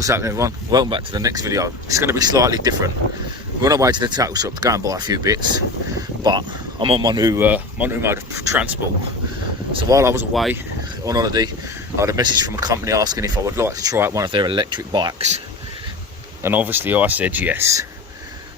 What's happening, everyone? Welcome back to the next video. It's going to be slightly different. We're on our way to the tackle shop to go and buy a few bits, but I'm on my new mode of transport. So while I was away on holiday, I had a message from a company asking if I would like to try out one of their electric bikes, and obviously I said yes.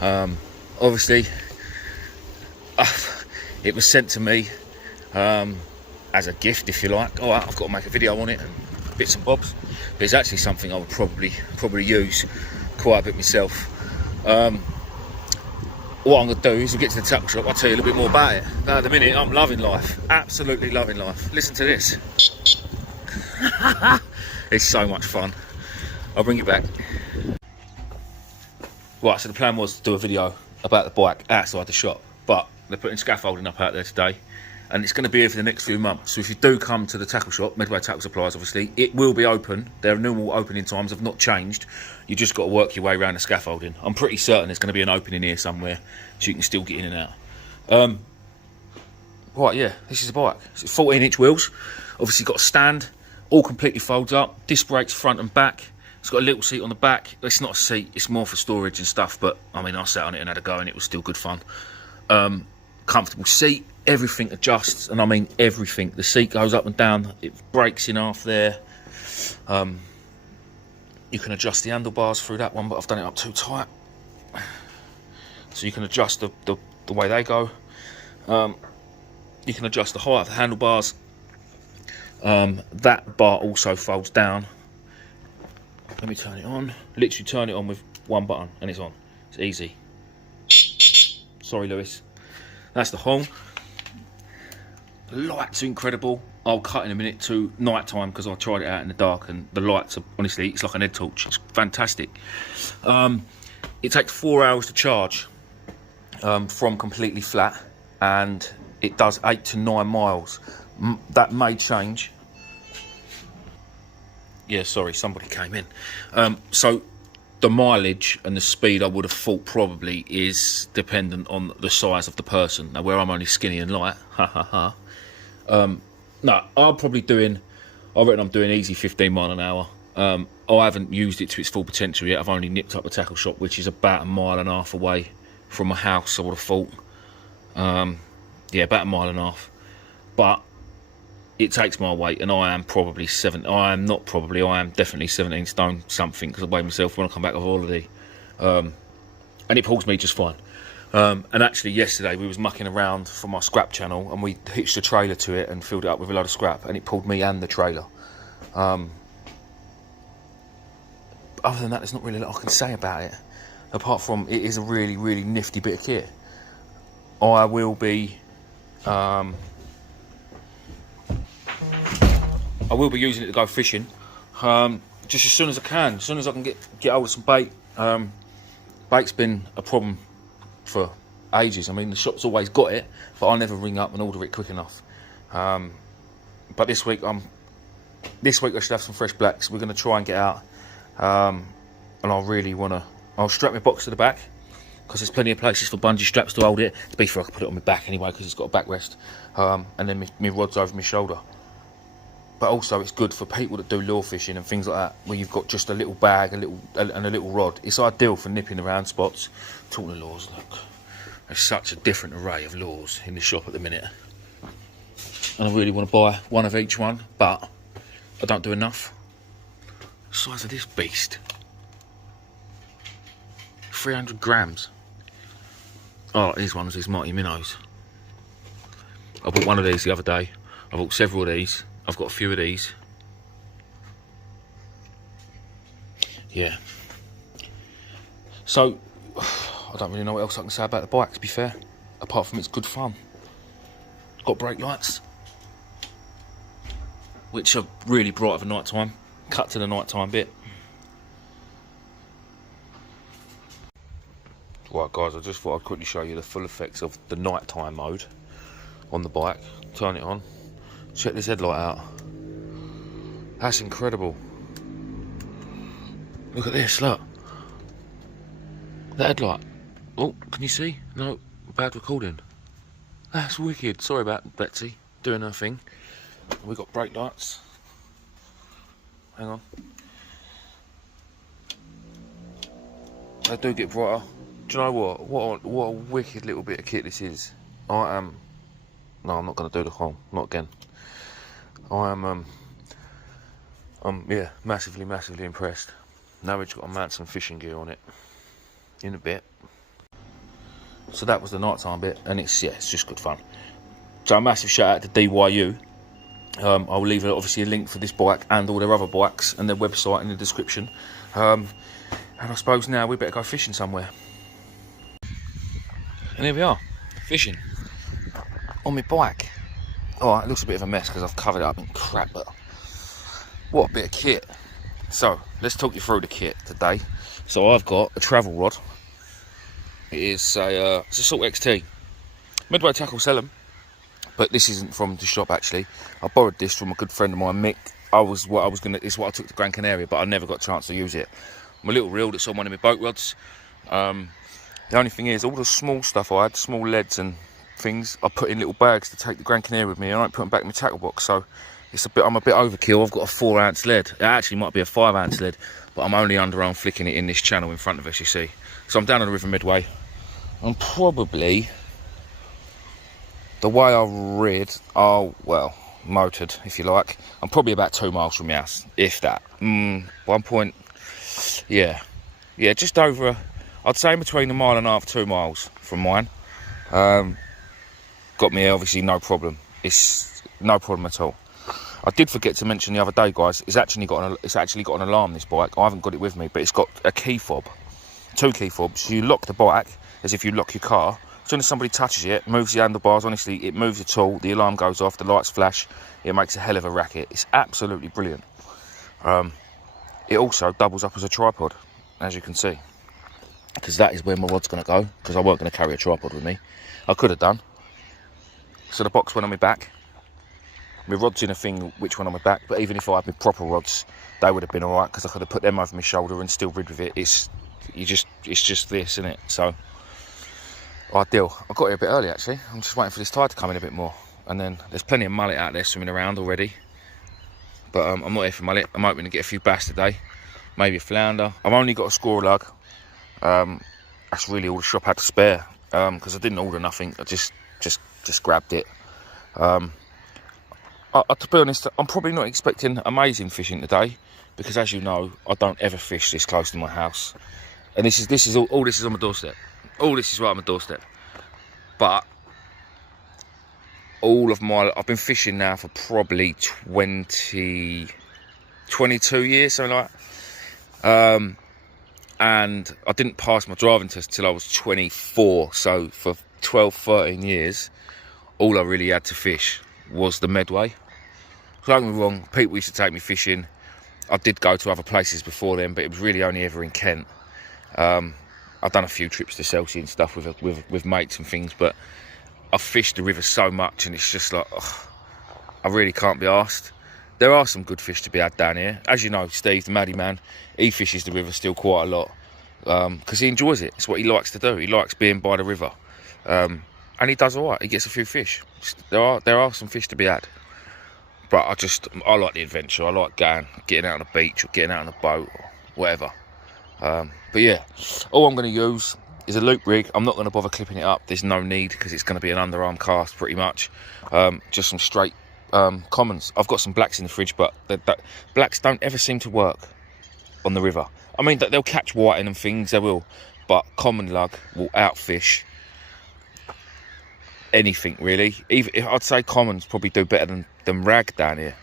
Obviously, it was sent to me as a gift, if you like. All right, I've got to make a video on it and bits and bobs. But it's actually something I would probably use quite a bit myself. What I'm going to do is we'll get to the tackle shop, I'll tell you a little bit more about it. But at the minute, I'm loving life. Absolutely loving life. Listen to this. It's so much fun. I'll bring you back. Right, so the plan was to do a video about the bike outside the shop, but they're putting scaffolding up out there today, and it's going to be here for the next few months. So if you do come to the tackle shop, Medway Tackle Supplies, obviously, it will be open. Their normal opening times have not changed. You just got to work your way around the scaffolding. I'm pretty certain there's going to be an opening here somewhere, so you can still get in and out. Right, yeah, this is a bike. It's 14-inch wheels. Obviously got a stand, all completely folds up. Disc brakes front and back. It's got a little seat on the back. It's not a seat, it's more for storage and stuff, but I mean, I sat on it and had a go and it was still good fun. Comfortable seat, everything adjusts, and I mean everything. The seat goes up and down, it breaks in half there. You can adjust the handlebars through that one, but I've done it up too tight. So you can adjust the way they go. You can adjust the height of the handlebars. That bar also folds down. Let me turn it on. Literally turn it on with one button and it's on. It's easy. Sorry, Lewis. That's the horn. The lights are incredible. I'll cut in a minute to night time because I tried it out in the dark and the lights are, honestly, it's like an head torch. It's fantastic. It takes 4 hours to charge from completely flat, and it does 8 to 9 miles. That may change. Yeah, sorry, somebody came in. So the mileage and the speed I would have thought probably is dependent on the size of the person. Now, where I'm only skinny and light, no, I'm doing easy 15 mile an hour. I haven't used it to its full potential yet. I've only nipped up the tackle shop, which is about 1.5 miles away from my house, I would have thought. Yeah, about 1.5 miles. But it takes my weight, and I am definitely 17 stone something, because I weigh myself when I come back off holiday. And it pulls me just fine. And actually yesterday we was mucking around for my scrap channel, and we hitched a trailer to it and filled it up with a load of scrap, and it pulled me and the trailer. Other than that, there's not really a lot I can say about it, apart from it is a really, really nifty bit of kit. I will be using it to go fishing, just as soon as I can, as soon as I can get hold of some bait. Bait's been a problem for ages. I mean, the shop's always got it, but I never ring up and order it quick enough. But this week I should have some fresh blacks. We're going to try and get out, and I'll strap my box to the back, because there's plenty of places for bungee straps to hold it. To be fair, I can put it on my back anyway, because it's got a backrest, and then my rod's over my shoulder. But also it's good for people that do lure fishing and things like that, where you've got just a little bag, and a little rod. It's ideal for nipping around spots. Talking of lures, look, there's such a different array of lures in the shop at the minute, and I really want to buy one of each one, but I don't do enough. The size of this beast, 300 grams. Oh, here's one of these mighty minnows. I bought one of these the other day. I bought several of these. I've got a few of these. Yeah. So, I don't really know what else I can say about the bike, to be fair, apart from it's good fun. Got brake lights, which are really bright at the night time. Cut to the night time bit. Right, guys, I just thought I'd quickly show you the full effects of the nighttime mode on the bike. Turn it on. Check this headlight out. That's incredible. Look at this, look. That headlight. Oh, can you see? No, bad recording. That's wicked. Sorry about Betsy doing her thing. We've got brake lights. Hang on. They do get brighter. Do you know what a wicked little bit of kit this is. No, I'm not going to do the column, not again. I'm yeah, massively impressed. Now we've just got to mount some fishing gear on it in a bit. So that was the nighttime bit, and it's just good fun. So a massive shout out to DYU. I'll leave obviously a link for this bike and all their other bikes and their website in the description. And I suppose now we better go fishing somewhere. And here we are, fishing on my bike. Alright, it looks a bit of a mess because I've covered it up in crap, but what a bit of kit. So let's talk you through the kit today. So I've got a travel rod. It is it's a Salt XT. Midway Tackle sell them, but this isn't from the shop actually. I borrowed this from a good friend of mine, Mick. This is what I took to Gran Canaria, but I never got a chance to use it. My little reel that's on one of my boat rods. The only thing is, all the small stuff I had, small leads and things, I put in little bags to take to Gran Canaria with me. I don't put them back in my tackle box, so I'm a bit overkill. I've got a 4-ounce lead. It actually might be a 5-ounce lead, but I'm only underarm flicking it in this channel in front of us, you see. So I'm down on the River Midway. I'm probably, the way I read, motored, if you like, I'm probably about 2 miles from my house, if that. 1 point, yeah, just over, I'd say between 1.5 miles, 2 miles from mine. Got me here, obviously, no problem. It's no problem at all. I did forget to mention the other day, guys, it's actually got an alarm, this bike. I haven't got it with me, but it's got a key fob, 2 key fobs. You lock the bike as if you lock your car. As soon as somebody touches it, moves the handlebars, honestly, it moves at all, the alarm goes off, the lights flash, it makes a hell of a racket. It's absolutely brilliant. It also doubles up as a tripod, as you can see, because that is where my rod's going to go, because I weren't going to carry a tripod with me. I could have done. So the box went on my back. My rod's in a thing which went on my back, but even if I had my proper rods, they would have been alright, because I could have put them over my shoulder and still rid with it. It's just this, isn't it? So ideal. I got here a bit early actually. I'm just waiting for this tide to come in a bit more, and then there's plenty of mullet out there swimming around already. But I'm not here for mullet. I'm hoping to get a few bass today, maybe a flounder. I've only got a squirrel lug. That's really all the shop had to spare, because I didn't order nothing. I just grabbed it. To be honest, I'm probably not expecting amazing fishing today, because as you know, I don't ever fish this close to my house, and this is all this is on my doorstep. All this is right on my doorstep. But I've been fishing now for probably 22 years, something like that. And I didn't pass my driving test till I was 24. So for 12, 13 years, all I really had to fish was the Medway. Don't get me wrong, people used to take me fishing. I did go to other places before then, but it was really only ever in Kent. I've done a few trips to Chelsea and stuff with mates and things, but I've fished the river so much, and it's just like, I really can't be arsed. There are some good fish to be had down here. As you know, Steve, the Maddie man, he fishes the river still quite a lot, because he enjoys it. It's what he likes to do. He likes being by the river, and he does all right. He gets a few fish. There are some fish to be had, but I like the adventure. I like getting out on the beach or getting out on a boat or whatever. But yeah, all I'm going to use is a loop rig. I'm not going to bother clipping it up. There's no need, because it's going to be an underarm cast pretty much. Just some straight commons. I've got some blacks in the fridge, but blacks don't ever seem to work on the river. I mean, they'll catch whiting and things, they will, but common lug will outfish anything really. Even I'd say commons probably do better than rag down here.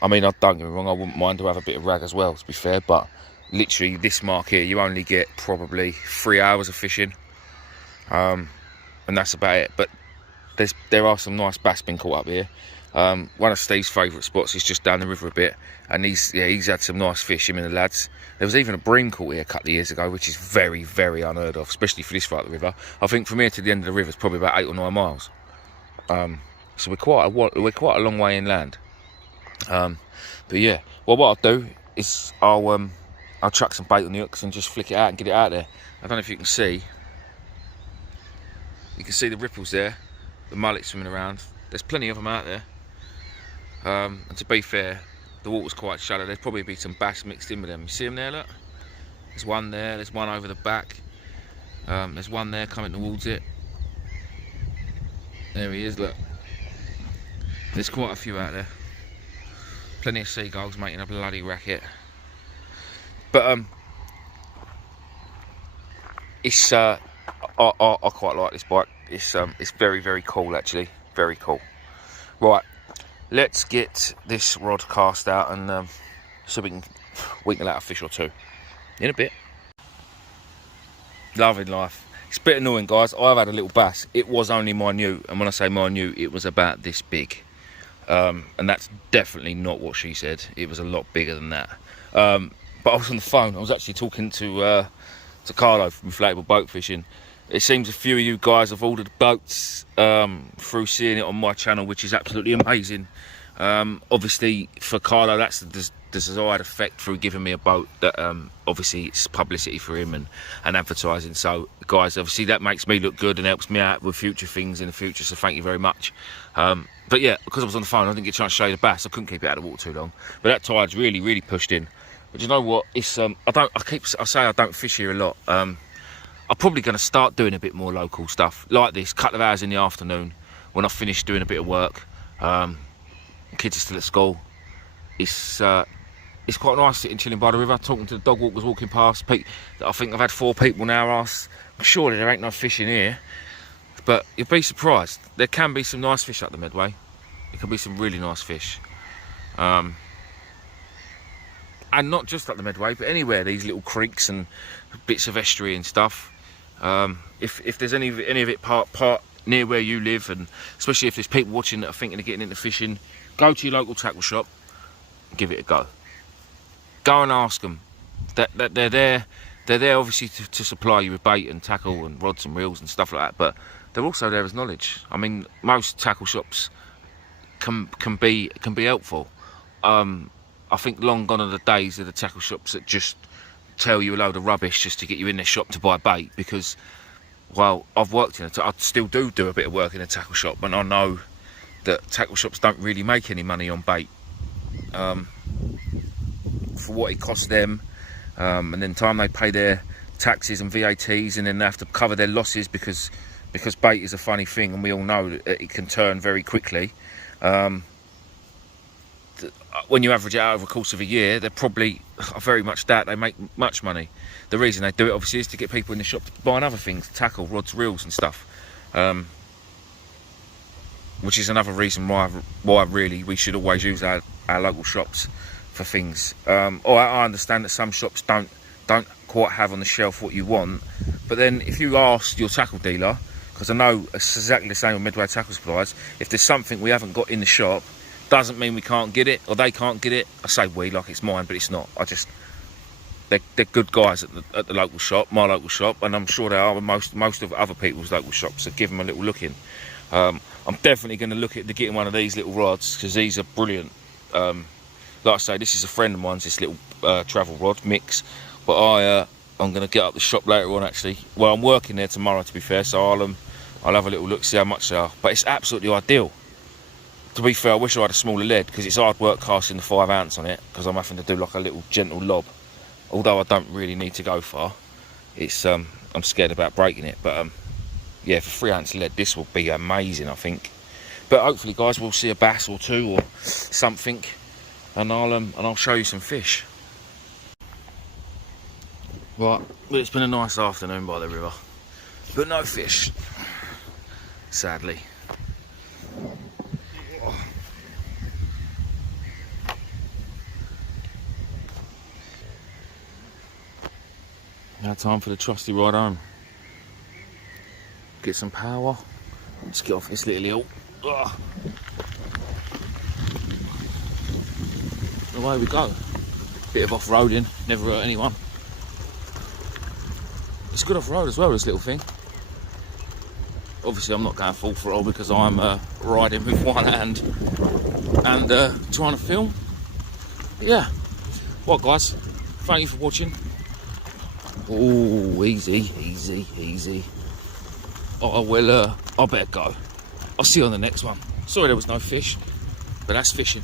I mean, don't get me wrong, I wouldn't mind to have a bit of rag as well, to be fair, but literally this mark here, you only get probably 3 hours of fishing, and that's about it. But there are some nice bass being caught up here. One of Steve's favourite spots is just down the river a bit, and he's had some nice fish, him and the lads. There was even a bream caught here a couple of years ago, which is very, very unheard of, especially for this part of the river. I think from here to the end of the river is probably about 8 or 9 miles. So we're quite a long way inland. But yeah, well, what I'll do is I'll chuck some bait on the hooks and just flick it out and get it out there. I don't know if you can see. You can see the ripples there, the mullet swimming around. There's plenty of them out there. And to be fair, the water's quite shallow. There'd probably be some bass mixed in with them. You see them there, look? There's one there, there's one over the back. There's one there coming towards it. There he is, look. There's quite a few out there. Plenty of seagulls making a bloody racket. But it's I quite like this bike. It's very, very cool actually. Very cool. Right, let's get this rod cast out and so we can let a fish or two. In a bit. Loving life. It's a bit annoying, guys. I've had a little bass. It was only minute, and when I say minute, it was about this big. And that's definitely not what she said. It was a lot bigger than that. But I was on the phone. I was actually talking to Carlo from Inflatable Boat Fishing. It seems a few of you guys have ordered boats through seeing it on my channel, which is absolutely amazing. Obviously, for Carlo, that's the desired effect through giving me a boat. That obviously it's publicity for him and advertising. So, guys, obviously that makes me look good and helps me out with future things in the future. So, thank you very much. But yeah, because I was on the phone, I didn't get a chance to show you the bass. I couldn't keep it out of the water too long. But that tide's really, really pushed in. But you know what? It's I say I don't fish here a lot. I'm probably going to start doing a bit more local stuff like this. Couple of hours in the afternoon when I finish doing a bit of work. Kids are still at school. It's quite nice sitting chilling by the river, talking to the dog walkers walking past. I think I've had 4 people now ask, surely there ain't no fish in here. But you'd be surprised. There can be some nice fish up the Medway. There can be some really nice fish. And not just up the Medway, but anywhere, these little creeks and bits of estuary and stuff. If there's any of it part near where you live, and especially if there's people watching that are thinking of getting into fishing, go to your local tackle shop, give it a go. Go and ask them. They're there obviously to supply you with bait and tackle and rods and reels and stuff like that, but they're also there as knowledge. I mean, most tackle shops can be helpful. I think long gone are the days of the tackle shops that just tell you a load of rubbish just to get you in their shop to buy bait, because, well, I've worked in it. I still do a bit of work in a tackle shop, and I know that tackle shops don't really make any money on bait. For what it costs them, and then time they pay their taxes and VATs, and then they have to cover their losses because bait is a funny thing, and we all know that it can turn very quickly. When you average it out over the course of a year, they're probably, I very much doubt they make much money. The reason they do it obviously is to get people in the shop to buy other things, tackle, rods, reels and stuff, which is another reason why really we should always use our local shops for things. I understand that some shops don't quite have on the shelf what you want, but then if you ask your tackle dealer, because I know it's exactly the same with Midway Tackle Supplies, if there's something we haven't got in the shop, doesn't mean we can't get it, or they can't get it. I say we like it's mine, but it's not. They're good guys at the local shop, my local shop, and I'm sure they are most of other people's local shops. So give them a little look in. I'm definitely going to look at getting one of these little rods, because these are brilliant. Like I say, this is a friend of mine's, this little travel rod mix, but I'm going to get up the shop later on actually. Well, I'm working there tomorrow, to be fair, so I'll have a little look, see how much they are. But it's absolutely ideal. To be fair, I wish I had a smaller lead, because it's hard work casting the 5 ounce on it, because I'm having to do like a little gentle lob. Although I don't really need to go far, it's I'm scared about breaking it. But yeah, for 3 ounce lead, this will be amazing, I think. But hopefully, guys, we'll see a bass or two or something, and I'll show you some fish. Right, well, it's been a nice afternoon by the river, but no fish, sadly. Now time for the trusty ride home. Get some power. Just get off this little hill. Ugh. Away we go. Bit of off-roading, never hurt anyone. It's good off-road as well, this little thing. Obviously I'm not going full throttle because I'm riding with one hand and trying to film. But yeah. Well guys, thank you for watching. Oh, easy. I better go. I'll see you on the next one. Sorry there was no fish, but that's fishing.